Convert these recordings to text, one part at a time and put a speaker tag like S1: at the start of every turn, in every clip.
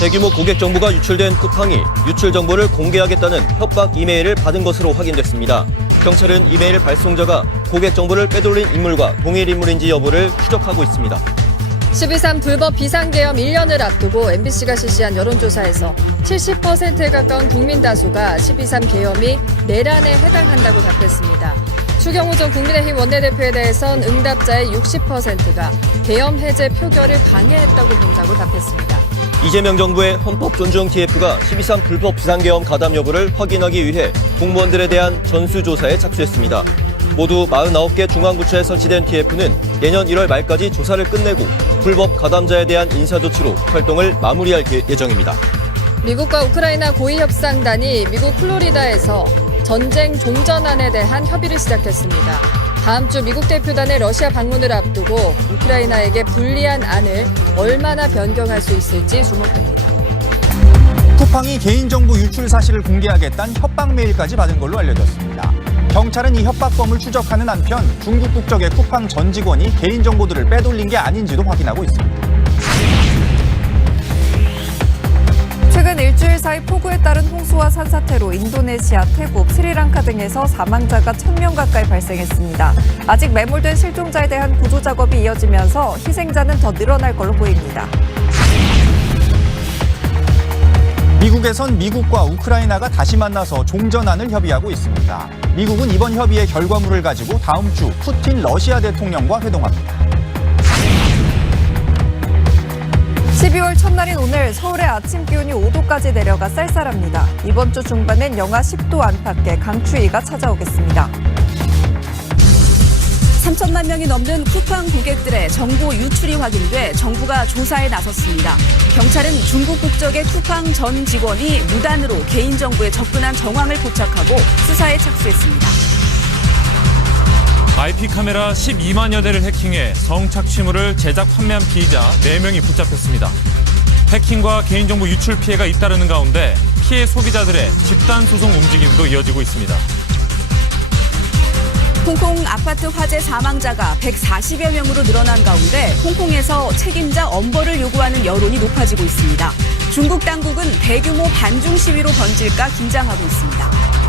S1: 대규모 고객 정보가 유출된 쿠팡이 유출 정보를 공개하겠다는 협박 이메일을 받은 것으로 확인됐습니다. 경찰은 이메일 발송자가 고객 정보를 빼돌린 인물과 동일 인물인지 여부를 추적하고 있습니다.
S2: 12.3 불법 비상계엄 1년을 앞두고 MBC가 실시한 여론조사에서 70%에 가까운 국민 다수가 12.3 계엄이 내란에 해당한다고 답했습니다. 추경호 전 국민의힘 원내대표에 대해선 응답자의 60%가 계엄 해제 표결을 방해했다고 본다고 답했습니다.
S1: 이재명 정부의 헌법 존중 TF가 12.3 불법 비상계엄 가담 여부를 확인하기 위해 공무원들에 대한 전수조사에 착수했습니다. 모두 49개 중앙부처에 설치된 TF는 내년 1월 말까지 조사를 끝내고 불법 가담자에 대한 인사조치로 활동을 마무리할 계- 예정입니다.
S2: 미국과 우크라이나 고위 협상단이 미국 플로리다에서 전쟁 종전안에 대한 협의를 시작했습니다. 다음 주 미국 대표단의 러시아 방문을 앞두고 우크라이나에게 불리한 안을 얼마나 변경할 수 있을지 주목됩니다.
S3: 쿠팡이 개인정보 유출 사실을 공개하겠다는 협박 메일까지 받은 걸로 알려졌습니다. 경찰은 이 협박범을 추적하는 한편 중국 국적의 쿠팡 전 직원이 개인정보들을 빼돌린 게 아닌지도 확인하고 있습니다.
S4: 최근 일주일 사이 폭우에 따른 홍수와 산사태 로 인도네시아, 태국, 스리랑카 등에서 사망자가 1000명 가까이 발생했습니다. 아직 매몰된 실종자에 대한 구조 작업이 이어지면서 희생자는 더 늘어날 걸로 보입니다.
S3: 미국에선 미국과 우크라이나가 다시 만나서 종전안을 협의하고 있습니다. 미국은 이번 협의의 결과물을 가지고 다음 주 푸틴 러시아 대통령과 회동합니다.
S4: 12월 첫날인 오늘 서울의 아침 기온이 5도까지 내려가 쌀쌀합니다. 이번 주 중반엔 영하 10도 안팎의 강추위가 찾아오겠습니다.
S5: 3천만 명이 넘는 쿠팡 고객들의 정보 유출이 확인돼 정부가 조사에 나섰습니다. 경찰은 중국 국적의 쿠팡 전 직원이 무단으로 개인정보에 접근한 정황을 포착하고 수사에 착수했습니다.
S6: IP 카메라 12만여 대를 해킹해 성착취물을 제작 판매한 피의자 4명이 붙잡혔습니다. 해킹과 개인정보 유출 피해가 잇따르는 가운데 피해 소비자들의 집단 소송 움직임도 이어지고 있습니다.
S5: 홍콩 아파트 화재 사망자가 140여 명으로 늘어난 가운데 홍콩에서 책임자 엄벌을 요구하는 여론이 높아지고 있습니다. 중국 당국은 대규모 반중 시위로 번질까 긴장하고 있습니다.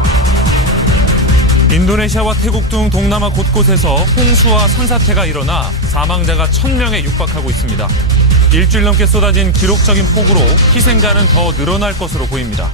S6: 인도네시아와 태국 등 동남아 곳곳에서 홍수와 산사태가 일어나 사망자가 1000명에 육박하고 있습니다. 일주일 넘게 쏟아진 기록적인 폭우로 희생자는 더 늘어날 것으로 보입니다.